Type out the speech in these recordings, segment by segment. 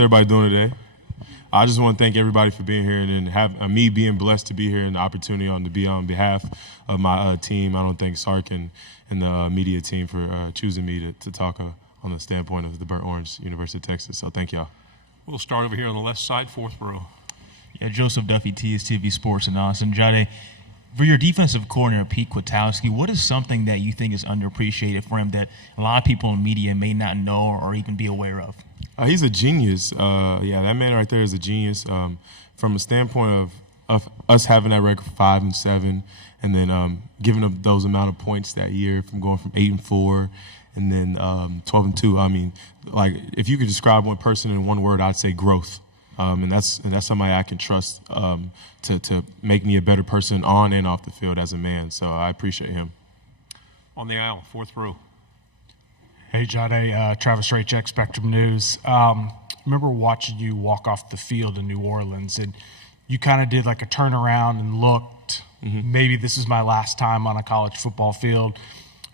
everybody doing today? I just want to thank everybody for being here and then have me being blessed to be here and the opportunity to be on behalf of my team. I don't thank Sark and the media team for choosing me to talk on the standpoint of the Burnt Orange, University of Texas. So thank y'all. We'll start over here on the left side, fourth row. Yeah, Joseph Duffy, TSTV Sports in Austin. Jahdae, for your defensive coordinator, Pete Kwiatkowski, what is something that you think is underappreciated for him that a lot of people in media may not know or even be aware of? He's a genius. That man right there is a genius. From a standpoint of us having that record 5-7, and then giving up those amount of points that year, from going from 8-4, and then 12-2. I mean, like, if you could describe one person in one word, I'd say growth. And that's somebody I can trust to make me a better person on and off the field as a man. So I appreciate him. On the aisle, fourth row. Hey, Jahdae, Travis Raycheck, Spectrum News. Remember watching you walk off the field in New Orleans, and you kind of did like a turnaround and looked, maybe this is my last time on a college football field.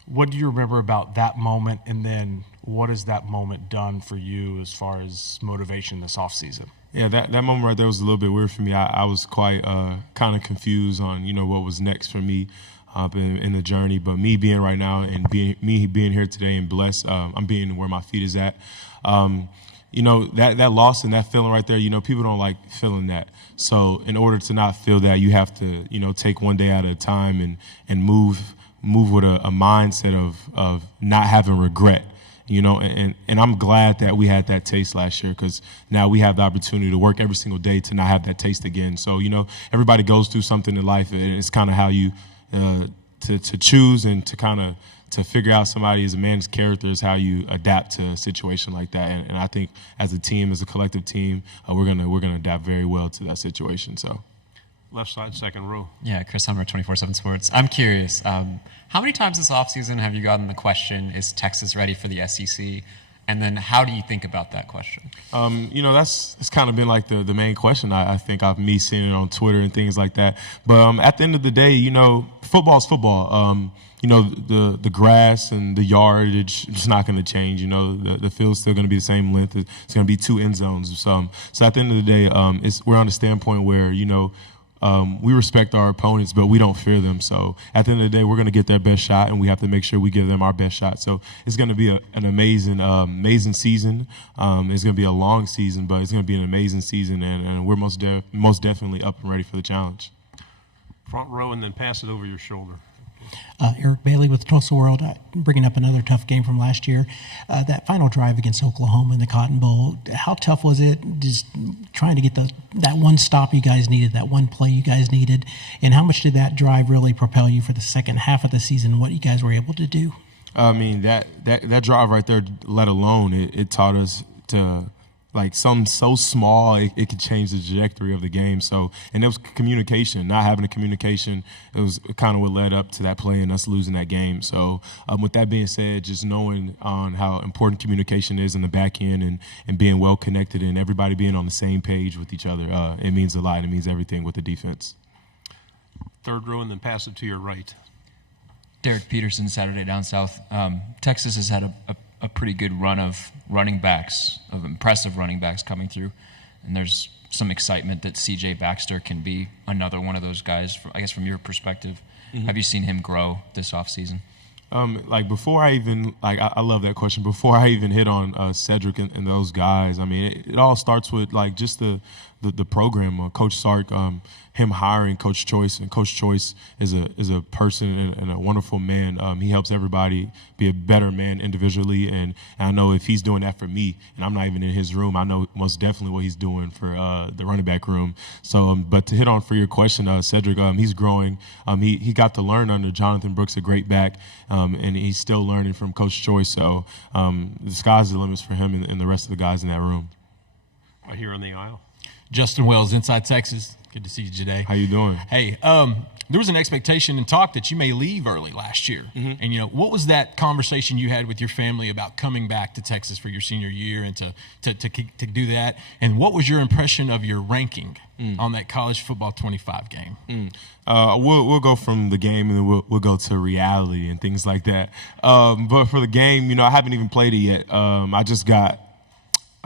What do you remember about that moment, and then what has that moment done for you as far as motivation this offseason? Yeah, that moment right there was a little bit weird for me. I was quite kind of confused on, what was next for me in the journey. But me being right now and being here today and blessed, I'm being where my feet is at. That loss and that feeling right there, people don't like feeling that. So in order to not feel that, you have to, take one day at a time and move with a mindset of not having regret. And I'm glad that we had that taste last year, because now we have the opportunity to work every single day to not have that taste again. So, everybody goes through something in life, and it's kind of how you to choose and to kind of to figure out somebody as a man's character is how you adapt to a situation like that. And I think as a team, as a collective team, we're gonna adapt very well to that situation. So. Left side, second row. Yeah, Chris Hummer, 24/7 Sports. I'm curious, how many times this offseason have you gotten the question, is Texas ready for the SEC? And then how do you think about that question? It's kind of been like the main question. I think I've seen it on Twitter and things like that. But at the end of the day, football's football. The grass and the yardage is not going to change. The field's still going to be the same length. It's going to be 2 end zones. So at the end of the day, we're on a standpoint where, we respect our opponents, but we don't fear them. So at the end of the day, we're going to get their best shot, and we have to make sure we give them our best shot. So it's going to be an amazing season. It's going to be a long season, but it's going to be an amazing season, and we're most definitely up and ready for the challenge. Front row, and then pass it over your shoulder. Eric Bailey with Tulsa World, bringing up another tough game from last year. That final drive against Oklahoma in the Cotton Bowl, how tough was it just trying to get that one stop you guys needed, that one play you guys needed, and how much did that drive really propel you for the second half of the season, what you guys were able to do? I mean, that drive right there, let alone, it taught us to – like something so small, it could change the trajectory of the game. So, and it was communication. Not having a communication, it was kind of what led up to that play and us losing that game. So, with that being said, just knowing on how important communication is in the back end and being well connected and everybody being on the same page with each other, it means a lot. It means everything with the defense. Third row, and then pass it to your right. Derek Peterson, Saturday Down South. Texas has had a pretty good run of running backs, of impressive running backs coming through. And there's some excitement that C.J. Baxter can be another one of those guys, I guess from your perspective. Have you seen him grow this offseason? Before I even, I love that question. Before I even hit on Cedric and those guys, I mean, it all starts with, just the program. Coach Sark, him hiring Coach Choice, and Coach Choice is a person and a wonderful man. He helps everybody be a better man individually, and I know if he's doing that for me, and I'm not even in his room, I know most definitely what he's doing for the running back room. So, but to hit on for your question, Cedric, he's growing. He got to learn under Jonathan Brooks, a great back, and he's still learning from Coach Choice. So the sky's the limits for him and the rest of the guys in that room. Right here on the aisle. Justin Wells, Inside Texas. Good to see you today. How you doing? Hey, there was an expectation and talk that you may leave early last year. And, what was that conversation you had with your family about coming back to Texas for your senior year and to do that? And what was your impression of your ranking on that college football 25 game? We'll go from the game, and then we'll go to reality and things like that. But for the game, I haven't even played it yet.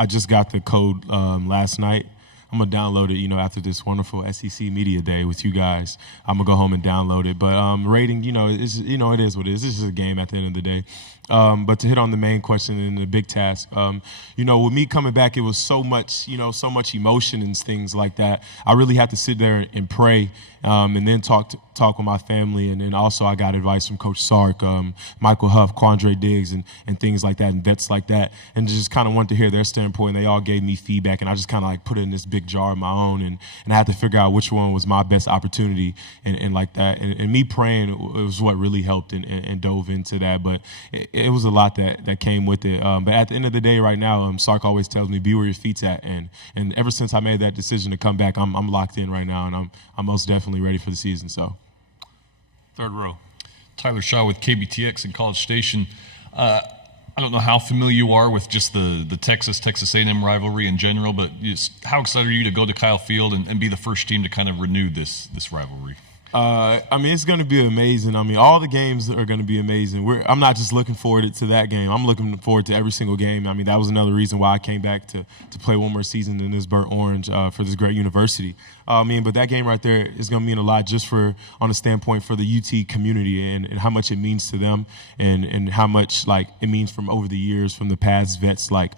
I just got the code last night. I'm gonna download it, after this wonderful SEC Media Day with you guys. I'm gonna go home and download it. But rating, it is what it is. This is a game at the end of the day. But to hit on the main question and the big task, with me coming back, it was so much emotion and things like that. I really had to sit there and pray, and then talk with my family, and then also I got advice from Coach Sark, Michael Huff, Quandre Diggs, and things like that, and vets like that, and just kind of wanted to hear their standpoint. And they all gave me feedback, and I just kind of like put it in this big jar of my own, and I had to figure out which one was my best opportunity, and like that, and me praying was what really helped and dove into that. But it was a lot that came with it. But at the end of the day, right now, Sark always tells me, be where your feet's at, and ever since I made that decision to come back, I'm locked in right now, and I'm most definitely ready for the season. So, Third row. Tyler Shaw with KBTX in College Station. I don't know how familiar you are with just the Texas A&M rivalry in general, but how excited are you to go to Kyle Field and be the first team to kind of renew this rivalry? It's going to be amazing. All the games are going to be amazing. I'm not just looking forward to that game. I'm looking forward to every single game. That was another reason why I came back to play one more season in this burnt orange for this great university. But that game right there is going to mean a lot just on a standpoint for the UT community and how much it means to them and how much it means from over the years from the past vets like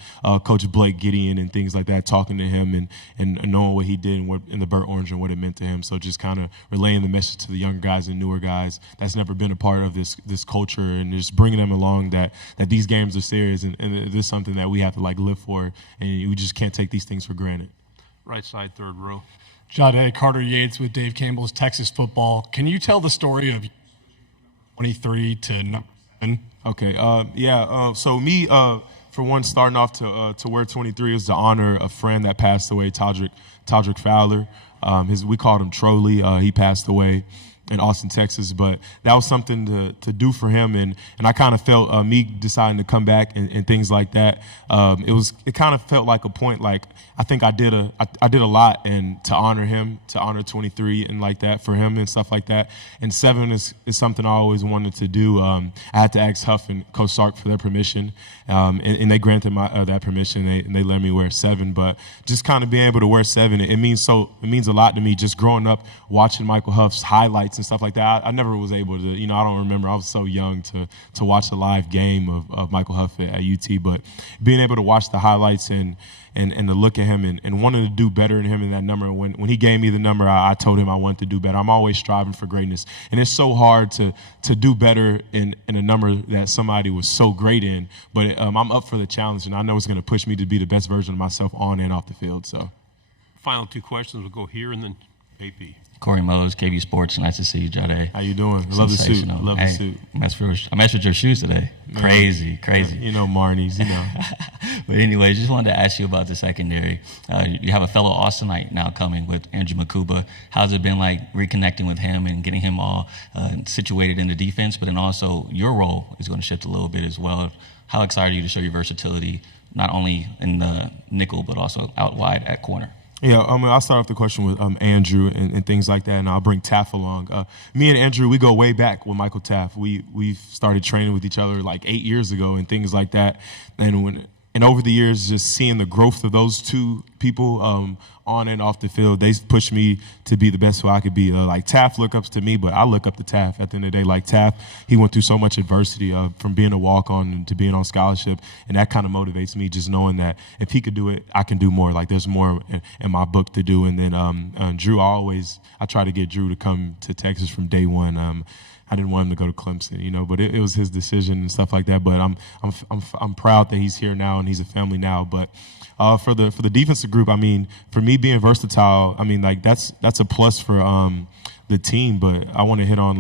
Coach Blake Gideon and things like that, talking to him and knowing what he did in the burnt orange and what it meant to him. So just kind of relaying the message to the younger guys and newer guys that's never been a part of this culture and just bringing them along that these games are serious and this is something that we have to live for, and we just can't take these things for granted. Right side, third row. Jahdae, Carter Yates with Dave Campbell's Texas Football. Can you tell the story of 23 to number 7? Okay. So me, for one, starting off to wear 23 is to honor a friend that passed away, Todrick Fowler. We called him Trolley. He passed away in Austin, Texas, but that was something to do for him, and I kind of felt me deciding to come back and things like that. It kind of felt like a point. I think I did a lot and to honor him, to honor 23 and like that for him and stuff like that. And 7 is something I always wanted to do. I had to ask Huff and Coach Sark for their permission, and they granted that permission. And they let me wear 7. But just kind of being able to wear 7, it means a lot to me. Just growing up watching Michael Huff's highlights and stuff like that, I never was able to. I don't remember. I was so young to watch a live game of Michael Huff at UT. But being able to watch the highlights and to look at him and wanting to do better in him in that number. When he gave me the number, I told him I wanted to do better. I'm always striving for greatness. And it's so hard to do better in a number that somebody was so great in. But I'm up for the challenge, and I know it's going to push me to be the best version of myself on and off the field. So, Final 2 questions. We'll go here and then AP. Corey Mose, KB Sports. Nice to see you, Jahdae. How you doing? Love the suit. Love the suit. I messed with your shoes today. Crazy. Marnie's, But anyway, just wanted to ask you about the secondary. You have a fellow Austinite now coming with Andrew Makuba. How's it been reconnecting with him and getting him all situated in the defense? But then also your role is going to shift a little bit as well. How excited are you to show your versatility, not only in the nickel, but also out wide at corner? Yeah, I'll start off the question with Andrew and things like that, and I'll bring Taff along. Me and Andrew, we go way back with Michael Taff. We've started training with each other 8 years ago and things like that. And over the years, just seeing the growth of those two people on and off the field, they pushed me to be the best who I could be. Taff look up to me, but I look up to Taff at the end of the day. Taff, he went through so much adversity from being a walk-on to being on scholarship, and that kind of motivates me just knowing that if he could do it, I can do more. There's more in my book to do. And then Drew, I try to get Drew to come to Texas from day one. I didn't want him to go to Clemson, but it was his decision and stuff like that. But I'm proud that he's here now and he's a family now. But for the defensive group, for me being versatile, that's a plus for the team. But I want to hit on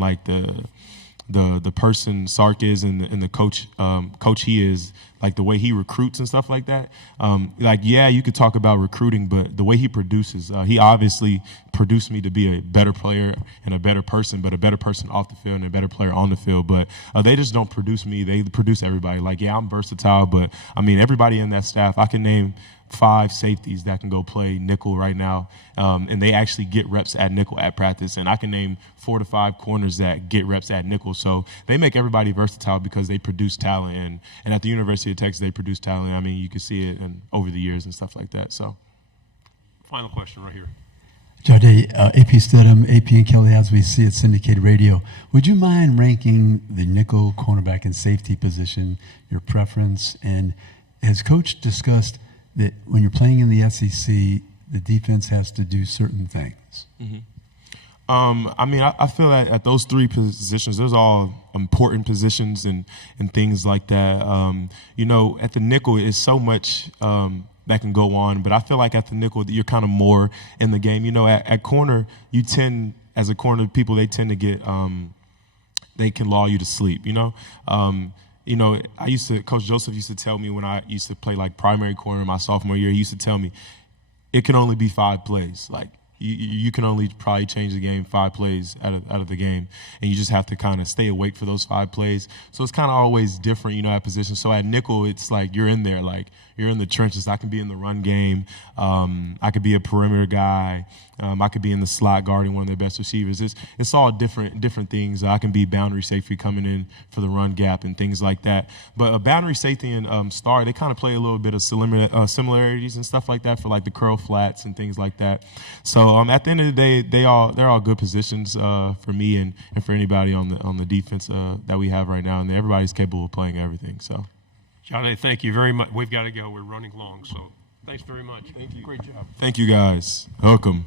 the person Sark is and the coach he is, the way he recruits and stuff like that. You could talk about recruiting, but the way he produces, he obviously produced me to be a better player and a better person, but a better person off the field and a better player on the field. But they just don't produce me. They produce everybody. I'm versatile, but everybody in that staff, I can name 5 safeties that can go play nickel right now, and they actually get reps at nickel at practice. And I can name 4 to 5 corners that get reps at nickel. So they make everybody versatile because they produce talent. And at the University of Texas, they produce talent. I mean, you can see it over the years and stuff like that. So, Final question right here. Jahdae, AP Stidham, AP and Kelly, as we see at syndicated radio, would you mind ranking the nickel, cornerback, and safety position, your preference? And has Coach discussed that when you're playing in the SEC, the defense has to do certain things? Mm-hmm. I mean, I feel that at those 3 positions, those are all important positions and things like that. You know, at the nickel, it's so much that can go on, but I feel like at the nickel, you're kind of more in the game. You know, at corner, you tend, as a corner, people, they tend to get, they can lull you to sleep, you know? You know, Coach Joseph used to tell me when I used to play like primary corner my sophomore year, he used to tell me it can only be 5 plays. Like, you can only probably change the game 5 plays out of the game, and you just have to kind of stay awake for those 5 plays. So it's kind of always different, you know, at position. So at nickel, it's like you're in there, like you're in the trenches. I can be in the run game. I could be a perimeter guy. I could be in the slot guarding one of their best receivers. It's all different things. I can be boundary safety coming in for the run gap and things like that. But a boundary safety and star, they kind of play a little bit of similarities and stuff like that for like the curl flats and things like that. So at the end of the day, they're all good positions for me and for anybody on the defense that we have right now, and everybody's capable of playing everything. So, Jahdae, thank you very much. We've got to go. We're running long, so thanks very much. Thank you. Great job. Thank you, guys. Welcome.